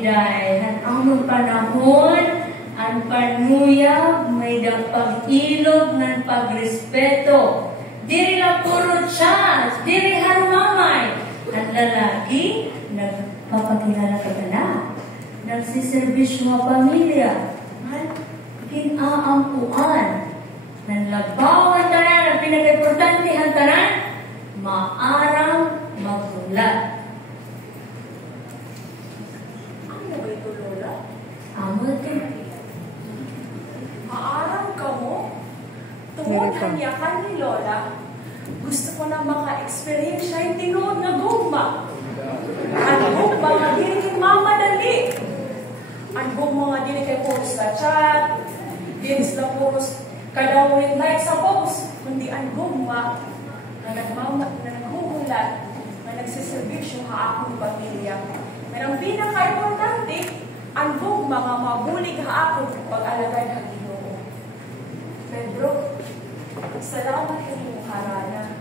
Iday, ang among panahon, ang panuyab, may pag-ilog ng pagrespeto. Diri lang puro chance, diri harumamay. Ang lalaki, nagpapakilala ka na. Nagsiservisyo mga pamilya. Kinaampuan. Nanlabaw ang tanan, ang pinag-importante ang tanan, maarang magulat. Ano ba ito, Lola? Amo ito. Maarang ka mo? Tungod hanyakan ni Lola, gusto ko na maka-experience siya yung tinuod na gugma. Ang gugma nga dili kay mama dali. Ang gugma nga dili kay puros sa chat, dili sila puros kadawin like sa post, kundi ang gugma na naghuhulat, na nagsiservisyo ha akong pamilya. Pero ang pinaka-importante, ang gugma nga mabulig ha akong pag-alagay ng Ginoo. Pedro, salamat sa iyong harana.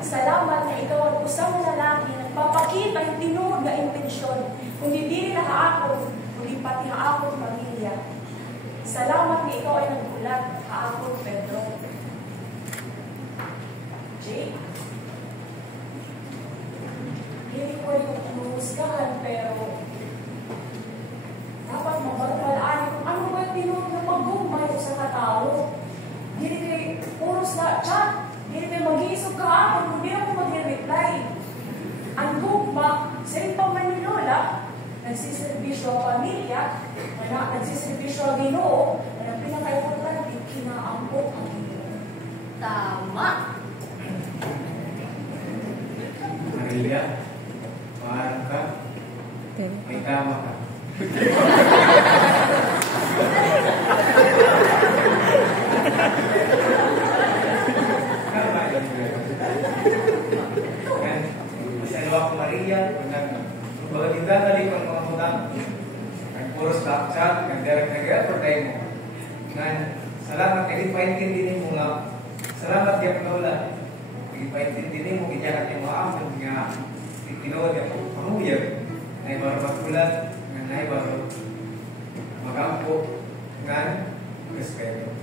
Salamat na ikaw ang usang lalaki nagpapakita yung tinuod na intensyon, kundi dili na haakon, kundi pati haakon pamilya. Salamat na ikaw ay nagbulat, haakon Pedro. Jake, hindi ko rin umuhusgahan, pero dapat mabarbalaan kung ano ba yung tinuod na paggumay sa katao. Hindi kay puros na chat. Hindi kay mag-iisog ka ako. Hindi ako mag-reply. Ang gugma, sa ipang Manila, nagsiservisyo ang pamilya, nagsiservisyo ang Ginoo, na ang pinaka-importante, kinaampok ang Ginoo. Tama! Maria, maharap ka, may tama ka. Masalwa ko Maria, pagkakita tali ko mga mutang, nagpuro Snapchat, nag-direct tayo mo. Salamat, naging-paintindi mo nga. Salamat yung lola. Naging-paintindi mo, gijakat yung mga amon nga tinuod yung pamuyag na ibaro magkulat, na ibaro magampo, nga respeto.